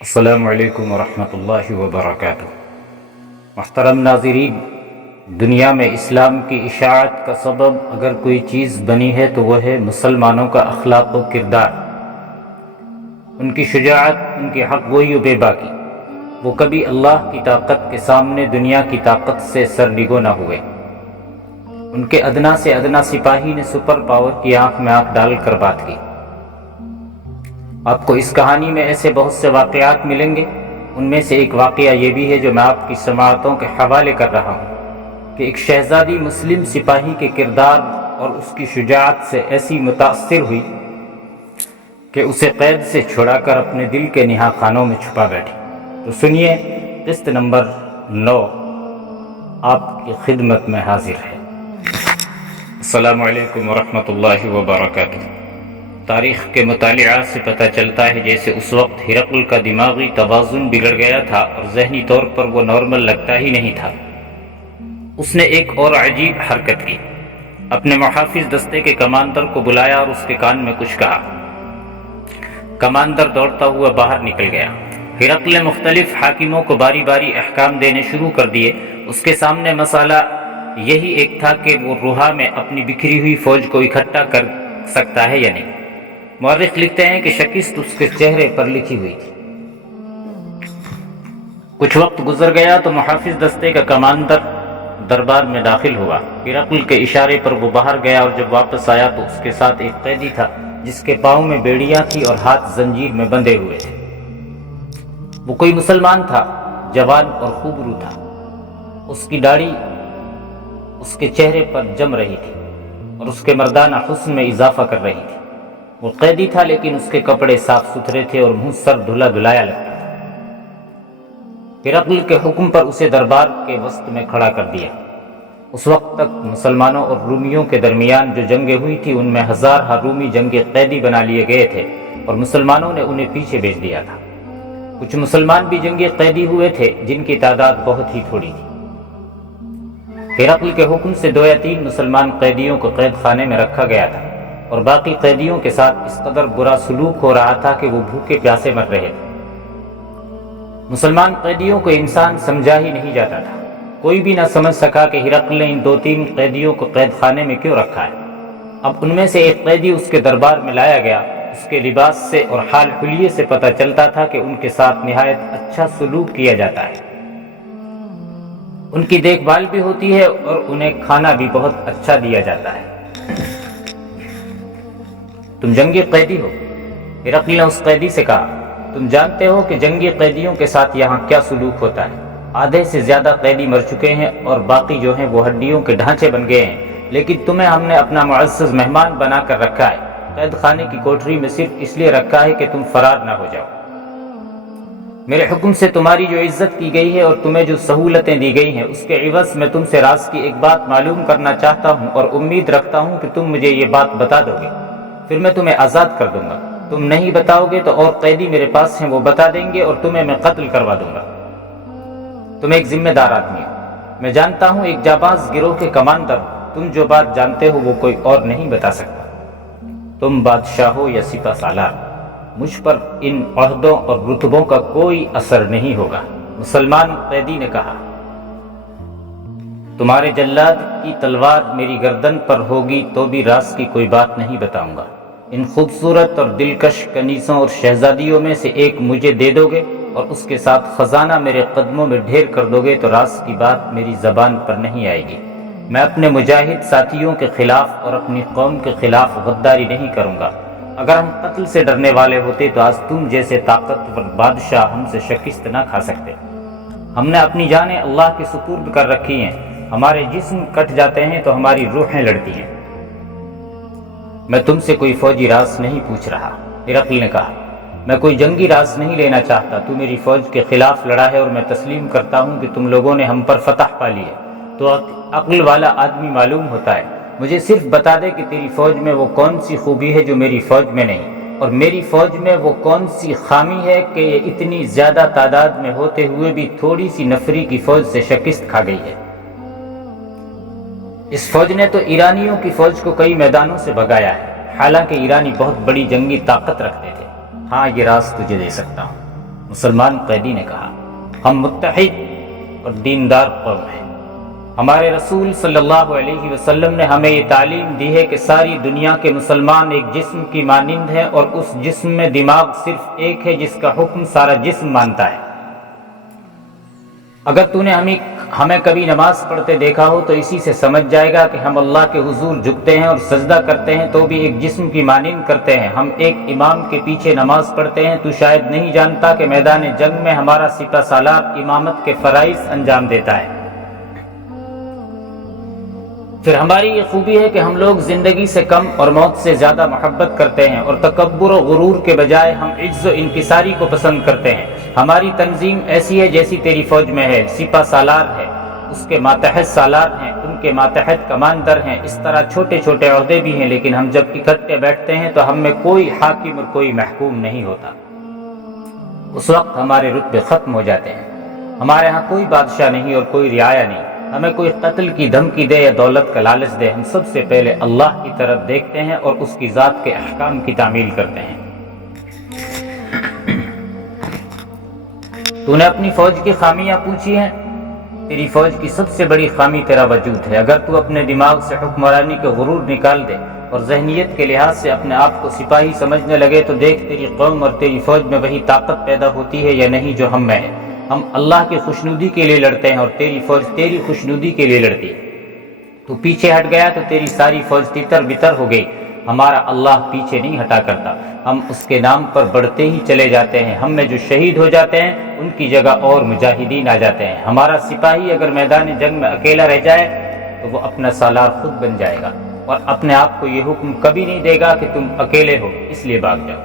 السلام علیکم ورحمۃ اللہ وبرکاتہ۔ محترم ناظرین، دنیا میں اسلام کی اشاعت کا سبب اگر کوئی چیز بنی ہے تو وہ ہے مسلمانوں کا اخلاق و کردار، ان کی شجاعت، ان کی حق گوئی و بے باکی۔ وہ کبھی اللہ کی طاقت کے سامنے دنیا کی طاقت سے سرنگو نہ ہوئے۔ ان کے ادنا سے ادنا سپاہی نے سپر پاور کی آنکھ میں آنکھ ڈال کر بات کی۔ آپ کو اس کہانی میں ایسے بہت سے واقعات ملیں گے، ان میں سے ایک واقعہ یہ بھی ہے جو میں آپ کی سماعتوں کے حوالے کر رہا ہوں کہ ایک شہزادی مسلم سپاہی کے کردار اور اس کی شجاعت سے ایسی متاثر ہوئی کہ اسے قید سے چھڑا کر اپنے دل کے نہا خانوں میں چھپا بیٹھی۔ تو سنیے، قسط نمبر 9 آپ کی خدمت میں حاضر ہے۔ السلام علیکم ورحمۃ اللہ وبرکاتہ۔ تاریخ کے مطالعہ سے پتہ چلتا ہے جیسے اس وقت ہرقل کا دماغی توازن بگڑ گیا تھا اور ذہنی طور پر وہ نارمل لگتا ہی نہیں تھا۔ اس نے ایک اور عجیب حرکت کی، اپنے محافظ دستے کے کمانڈر کو بلایا اور اس کے کان میں کچھ کہا۔ کمانڈر دوڑتا ہوا باہر نکل گیا۔ ہرقل نے مختلف حاکموں کو باری باری احکام دینے شروع کر دیے۔ اس کے سامنے مسئلہ یہی ایک تھا کہ وہ روحا میں اپنی بکھری ہوئی فوج کو اکٹھا کر سکتا ہے یا نہیں۔ مورخ لکھتے ہیں کہ شکست اس کے چہرے پر لکھی ہوئی تھی۔ کچھ وقت گزر گیا تو محافظ دستے کا کمانڈر دربار میں داخل ہوا۔ ہرقل کے اشارے پر وہ باہر گیا اور جب واپس آیا تو اس کے ساتھ ایک قیدی تھا جس کے پاؤں میں بیڑیاں تھی اور ہاتھ زنجیر میں بندھے ہوئے تھے۔ وہ کوئی مسلمان تھا، جوان اور خوبرو تھا۔ اس کی داڑھی اس کے چہرے پر جم رہی تھی اور اس کے مردانہ حسن میں اضافہ کر رہی تھی۔ وہ قیدی تھا لیکن اس کے کپڑے صاف ستھرے تھے اور منہ سر دھلا دھلایا لگتا تھا۔ ہرقل کے حکم پر اسے دربار کے وسط میں کھڑا کر دیا۔ اس وقت تک مسلمانوں اور رومیوں کے درمیان جو جنگیں ہوئی تھی ان میں ہزارہ رومی جنگی قیدی بنا لیے گئے تھے اور مسلمانوں نے انہیں پیچھے بھیج دیا تھا۔ کچھ مسلمان بھی جنگی قیدی ہوئے تھے جن کی تعداد بہت ہی تھوڑی تھی۔ ہرقل کے حکم سے 2 یا 3 مسلمان قیدیوں کو قید خانے میں رکھا گیا تھا اور باقی قیدیوں کے ساتھ اس قدر برا سلوک ہو رہا تھا کہ وہ بھوکے پیاسے مر رہے تھے۔ مسلمان قیدیوں کو انسان سمجھا ہی نہیں جاتا تھا۔ کوئی بھی نہ سمجھ سکا کہ ہرقل نے ان 2-3 قیدیوں کو قید خانے میں کیوں رکھا ہے۔ اب ان میں سے ایک قیدی اس کے دربار میں لایا گیا۔ اس کے لباس سے اور حال حلیے سے پتہ چلتا تھا کہ ان کے ساتھ نہایت اچھا سلوک کیا جاتا ہے، ان کی دیکھ بھال بھی ہوتی ہے اور انہیں کھانا بھی بہت اچھا دیا جاتا ہے۔ تم جنگی قیدی ہو؟ ہرقل نے اس قیدی سے کہا، تم جانتے ہو کہ جنگی قیدیوں کے ساتھ یہاں کیا سلوک ہوتا ہے۔ آدھے سے زیادہ قیدی مر چکے ہیں اور باقی جو ہیں وہ ہڈیوں کے ڈھانچے بن گئے ہیں، لیکن تمہیں ہم نے اپنا معزز مہمان بنا کر رکھا ہے۔ قید خانے کی کوٹری میں صرف اس لیے رکھا ہے کہ تم فرار نہ ہو جاؤ۔ میرے حکم سے تمہاری جو عزت کی گئی ہے اور تمہیں جو سہولتیں دی گئی ہیں اس کے عوض میں تم سے راز کی ایک بات معلوم کرنا چاہتا ہوں اور امید رکھتا ہوں کہ تم مجھے یہ بات بتا دو گے، پھر میں تمہیں آزاد کر دوں گا۔ تم نہیں بتاؤ گے تو اور قیدی میرے پاس ہیں، وہ بتا دیں گے اور تمہیں میں قتل کروا دوں گا۔ تم ایک ذمہ دار آدمی ہو، میں جانتا ہوں ایک جانباز گروہ کے کمانڈر ہو، تم جو بات جانتے ہو وہ کوئی اور نہیں بتا سکتا۔ تم بادشاہ ہو یا سپہ سالار، مجھ پر ان عہدوں اور رتبوں کا کوئی اثر نہیں ہوگا۔ مسلمان قیدی نے کہا، تمہارے جلاد کی تلوار میری گردن پر ہوگی تو بھی راز کی کوئی بات نہیں بتاؤں گا۔ ان خوبصورت اور دلکش کنیزوں اور شہزادیوں میں سے ایک مجھے دے دو گے اور اس کے ساتھ خزانہ میرے قدموں میں ڈھیر کر دو گے تو راز کی بات میری زبان پر نہیں آئے گی۔ میں اپنے مجاہد ساتھیوں کے خلاف اور اپنی قوم کے خلاف غداری نہیں کروں گا۔ اگر ہم قتل سے ڈرنے والے ہوتے تو آج تم جیسے طاقتور بادشاہ ہم سے شکست نہ کھا سکتے۔ ہم نے اپنی جانیں اللہ کے سپرد کر رکھی ہیں، ہمارے جسم کٹ جاتے ہیں تو ہماری روحیں لڑتی ہیں۔ میں تم سے کوئی فوجی راز نہیں پوچھ رہا۔ ہرقل نے کہا، میں کوئی جنگی راز نہیں لینا چاہتا۔ تو میری فوج کے خلاف لڑا ہے اور میں تسلیم کرتا ہوں کہ تم لوگوں نے ہم پر فتح پا لی ہے۔ تو عقل والا آدمی معلوم ہوتا ہے، مجھے صرف بتا دے کہ تیری فوج میں وہ کون سی خوبی ہے جو میری فوج میں نہیں، اور میری فوج میں وہ کون سی خامی ہے کہ یہ اتنی زیادہ تعداد میں ہوتے ہوئے بھی تھوڑی سی نفری کی فوج سے شکست کھا گئی ہے۔ اس فوج نے تو ایرانیوں کی فوج کو کئی میدانوں سے بھگایا ہے، حالانکہ ایرانی بہت بڑی جنگی طاقت رکھتے تھے۔ ہاں، یہ راز تجھے دے سکتا ہوں، مسلمان قیدی نے کہا، ہم متحد اور دیندار قوم ہیں۔ ہمارے رسول صلی اللہ علیہ وسلم نے ہمیں یہ تعلیم دی ہے کہ ساری دنیا کے مسلمان ایک جسم کی مانند ہیں، اور اس جسم میں دماغ صرف ایک ہے جس کا حکم سارا جسم مانتا ہے۔ اگر تو نے ہمیں کبھی نماز پڑھتے دیکھا ہو تو اسی سے سمجھ جائے گا کہ ہم اللہ کے حضور جھکتے ہیں اور سجدہ کرتے ہیں تو بھی ایک جسم کی مانند کرتے ہیں۔ ہم ایک امام کے پیچھے نماز پڑھتے ہیں۔ تو شاید نہیں جانتا کہ میدان جنگ میں ہمارا سپہ سالار امامت کے فرائض انجام دیتا ہے۔ پھر ہماری یہ خوبی ہے کہ ہم لوگ زندگی سے کم اور موت سے زیادہ محبت کرتے ہیں، اور تکبر و غرور کے بجائے ہم عجز و انکساری کو پسند کرتے ہیں۔ ہماری تنظیم ایسی ہے جیسی تیری فوج میں ہے، سپہ سالار ہے، اس کے ماتحت سالار ہیں، ان کے ماتحت کمانڈر ہیں، اس طرح چھوٹے چھوٹے عہدے بھی ہیں، لیکن ہم جب اکٹھے بیٹھتے ہیں تو ہم میں کوئی حاکم اور کوئی محکوم نہیں ہوتا۔ اس وقت ہمارے رتبے ختم ہو جاتے ہیں۔ ہمارے ہاں کوئی بادشاہ نہیں اور کوئی رعایا نہیں۔ ہمیں کوئی قتل کی دھمکی دے یا دولت کا لالچ دے، ہم سب سے پہلے اللہ کی طرف دیکھتے ہیں اور اس کی ذات کے احکام کی تعمیل کرتے ہیں۔ تو نے اپنی فوج کی خامیاں پوچھی ہیں؟ تیری فوج کی سب سے بڑی خامی تیرا وجود ہے۔ اگر تو اپنے دماغ سے حکمرانی کے غرور نکال دے اور ذہنیت کے لحاظ سے اپنے آپ کو سپاہی سمجھنے لگے تو دیکھ تیری قوم اور تیری فوج میں وہی طاقت پیدا ہوتی ہے یا نہیں جو ہم میں ہے۔ ہم اللہ کی خوشنودی کے لیے لڑتے ہیں اور تیری فوج تیری خوشنودی کے لیے لڑتی ہے۔ تو پیچھے ہٹ گیا تو تیری ساری فوج تتر بتر ہو گئی۔ ہمارا اللہ پیچھے نہیں ہٹا کرتا، ہم اس کے نام پر بڑھتے ہی چلے جاتے ہیں۔ ہم میں جو شہید ہو جاتے ہیں ان کی جگہ اور مجاہدین آ جاتے ہیں۔ ہمارا سپاہی اگر میدان جنگ میں اکیلا رہ جائے تو وہ اپنا سالار خود بن جائے گا، اور اپنے آپ کو یہ حکم کبھی نہیں دے گا کہ تم اکیلے ہو اس لیے بھاگ جاؤ۔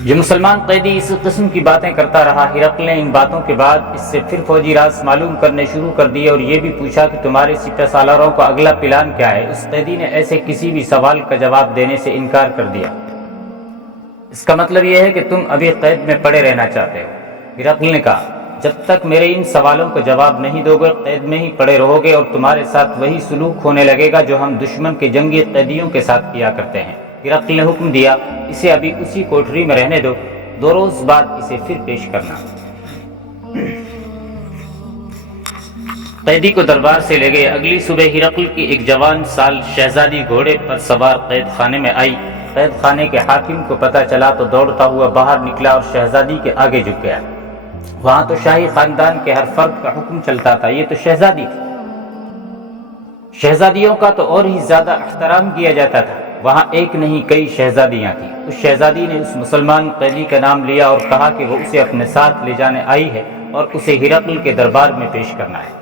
جو مسلمان قیدی اس قسم کی باتیں کرتا رہا، ہرقل نے ان باتوں کے بعد اس سے پھر فوجی راز معلوم کرنے شروع کر دیے اور یہ بھی پوچھا کہ تمہارے سپہ سالاروں کا اگلا پلان کیا ہے۔ اس قیدی نے ایسے کسی بھی سوال کا جواب دینے سے انکار کر دیا۔ اس کا مطلب یہ ہے کہ تم ابھی قید میں پڑے رہنا چاہتے ہو۔ ہرقل نے کہا، جب تک میرے ان سوالوں کا جواب نہیں دو گے قید میں ہی پڑے رہو گے، اور تمہارے ساتھ وہی سلوک ہونے لگے گا جو ہم دشمن کے جنگی قیدیوں کے ساتھ کیا کرتے ہیں۔ ہرقل نے حکم دیا، اسے ابھی اسی کوٹری میں رہنے دو، 2 روز بعد اسے پھر پیش کرنا۔ قیدی کو دربار سے لے گئے۔ اگلی صبح ہرقل کی ایک جوان سال شہزادی گھوڑے پر سوار قید خانے میں آئی۔ قید خانے کے حاکم کو پتہ چلا تو دوڑتا ہوا باہر نکلا اور شہزادی کے آگے جھک گیا۔ وہاں تو شاہی خاندان کے ہر فرد کا حکم چلتا تھا، یہ تو شہزادی تھی۔ شہزادیوں کا تو اور ہی زیادہ احترام کیا جاتا تھا۔ وہاں ایک نہیں کئی شہزادیاں تھیں۔ اس شہزادی نے اس مسلمان قیدی کا نام لیا اور کہا کہ وہ اسے اپنے ساتھ لے جانے آئی ہے اور اسے ہرقل کے دربار میں پیش کرنا ہے۔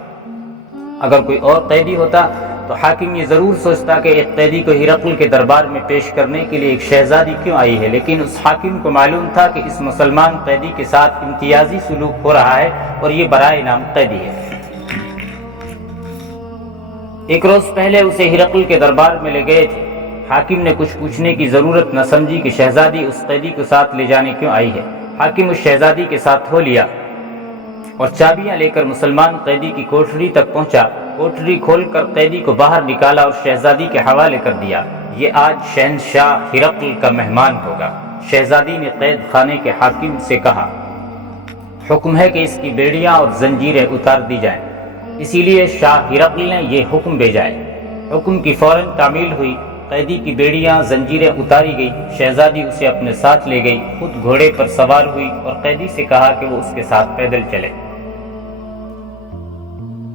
اگر کوئی اور قیدی ہوتا تو حاکم یہ ضرور سوچتا کہ ایک قیدی کو ہرقل کے دربار میں پیش کرنے کے لیے ایک شہزادی کیوں آئی ہے، لیکن اس حاکم کو معلوم تھا کہ اس مسلمان قیدی کے ساتھ امتیازی سلوک ہو رہا ہے اور یہ برائے نام قیدی ہے۔ ایک روز پہلے اسے ہرقل کے دربار میں لے گئے تھے۔ حاکم نے کچھ پوچھنے کی ضرورت نہ سمجھی کہ شہزادی اس قیدی کو ساتھ لے جانے کیوں آئی ہے۔ حاکم اس شہزادی کے ساتھ ہو لیا اور چابیاں لے کر مسلمان قیدی کی کوٹری تک پہنچا۔ کوٹری کھول کر قیدی کو باہر نکالا اور شہزادی کے حوالے کر دیا۔ یہ آج شہنشاہ ہرقل کا مہمان ہوگا۔ شہزادی نے قید خانے کے حاکم سے کہا، حکم ہے کہ اس کی بیڑیاں اور زنجیریں اتار دی جائیں، اسی لیے شاہ ہرقل نے یہ حکم بھیجا ہے۔ حکم کی فوراً تعمیل ہوئی۔ قیدی کی بیڑیاں زنجیریں اتاری گئی۔ شہزادی اسے اپنے ساتھ لے گئی، خود گھوڑے پر سوار ہوئی اور قیدی سے کہا کہ وہ اس کے ساتھ پیدل چلے۔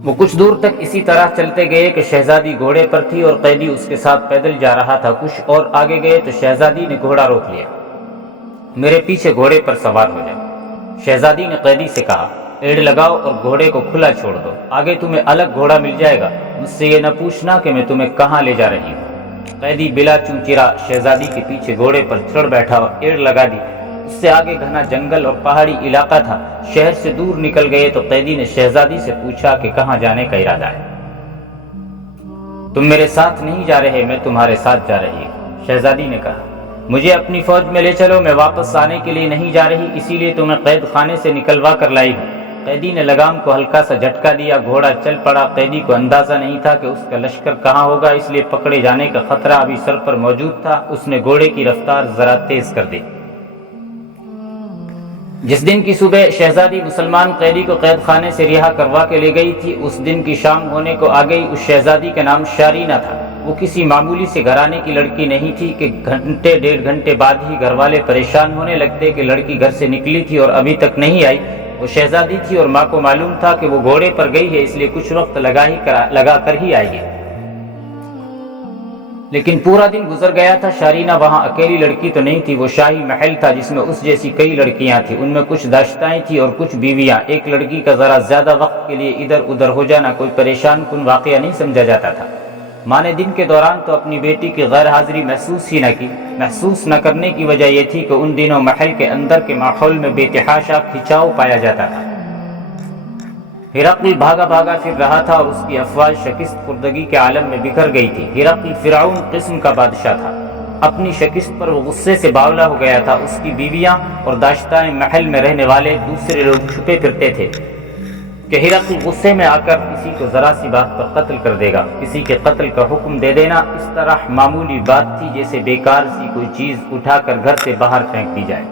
وہ کچھ دور تک اسی طرح چلتے گئے کہ شہزادی گھوڑے پر تھی اور قیدی اس کے ساتھ پیدل جا رہا تھا۔ کچھ اور آگے گئے تو شہزادی نے گھوڑا روک لیا۔ میرے پیچھے گھوڑے پر سوار ہو جا۔ شہزادی نے قیدی سے کہا، ایڑ لگاؤ اور گھوڑے کو کھلا چھوڑ دو، آگے تمہیں الگ گھوڑا مل جائے گا، مجھ سے یہ نہ پوچھنا کہ میں تمہیں کہاں لے جا رہی ہوں۔ قیدی بلا چونچرا شہزادی کے پیچھے گھوڑے پر چڑھ بیٹھا اور ایڑ لگا دی۔ اس سے آگے گھنا جنگل اور پہاڑی علاقہ تھا۔ شہر سے دور نکل گئے تو قیدی نے شہزادی سے پوچھا کہ کہاں جانے کا ارادہ ہے۔ تم میرے ساتھ نہیں جا رہے، میں تمہارے ساتھ جا رہی ہوں۔ شہزادی نے کہا، مجھے اپنی فوج میں لے چلو، میں واپس آنے کے لیے نہیں جا رہی، اسی لیے تمہیں قید خانے سے نکلوا کر لائی ہوں۔ قیدی نے لگام کو ہلکا سا جھٹکا دیا، گھوڑا چل پڑا۔ قیدی کو اندازہ نہیں تھا کہ اس کا لشکر کہاں ہوگا، اس لیے پکڑے جانے کا خطرہ ابھی سر پر موجود تھا۔ اس نے گھوڑے کی رفتار ذرا تیز کر دی۔ جس دن کی صبح شہزادی مسلمان قیدی کو قید خانے سے رہا کروا کے لے گئی تھی، اس دن کی شام ہونے کو آ گئی۔ اس شہزادی کا نام شارینہ تھا۔ وہ کسی معمولی سے گھرانے کی لڑکی نہیں تھی کہ گھنٹے ڈیڑھ گھنٹے بعد ہی گھر والے پریشان ہونے لگتے کہ لڑکی گھر سے نکلی تھی اور ابھی تک نہیں آئی۔ وہ شہزادی تھی اور ماں کو معلوم تھا کہ وہ گھوڑے پر گئی ہے، اس لیے کچھ وقت لگا کر ہی آئے گی، لیکن پورا دن گزر گیا تھا۔ شارینہ وہاں اکیلی لڑکی تو نہیں تھی، وہ شاہی محل تھا جس میں اس جیسی کئی لڑکیاں تھیں۔ ان میں کچھ داشتائیں تھیں اور کچھ بیویاں۔ ایک لڑکی کا ذرا زیادہ وقت کے لیے ادھر ادھر ہو جانا کوئی پریشان کن واقعہ نہیں سمجھا جاتا تھا۔ ماں نے دن کے دوران تو اپنی بیٹی کی غیر حاضری محسوس ہی نہ کی۔ محسوس نہ کرنے کی وجہ یہ تھی کہ ان دنوں محل کے اندر کے ماحول میں بے تحاشا کھنچاؤ پایا جاتا تھا۔ ہرقل بھاگا بھاگا پھر رہا تھا اور اس کی افواج شکست خوردگی کے عالم میں بکھر گئی تھی۔ ہرقل فرعون قسم کا بادشاہ تھا۔ اپنی شکست پر وہ غصے سے باولا ہو گیا تھا۔ اس کی بیویاں اور داشتائیں محل میں رہنے والے دوسرے لوگ چھپے پھرتے تھے کہ ہرقل غصے میں آ کر کسی کو ذرا سی بات پر قتل کر دے گا۔ کسی کے قتل کا حکم دے دینا اس طرح معمولی بات تھی جیسے بیکار سی کوئی چیز اٹھا کر گھر سے باہر پھینک دی جائے۔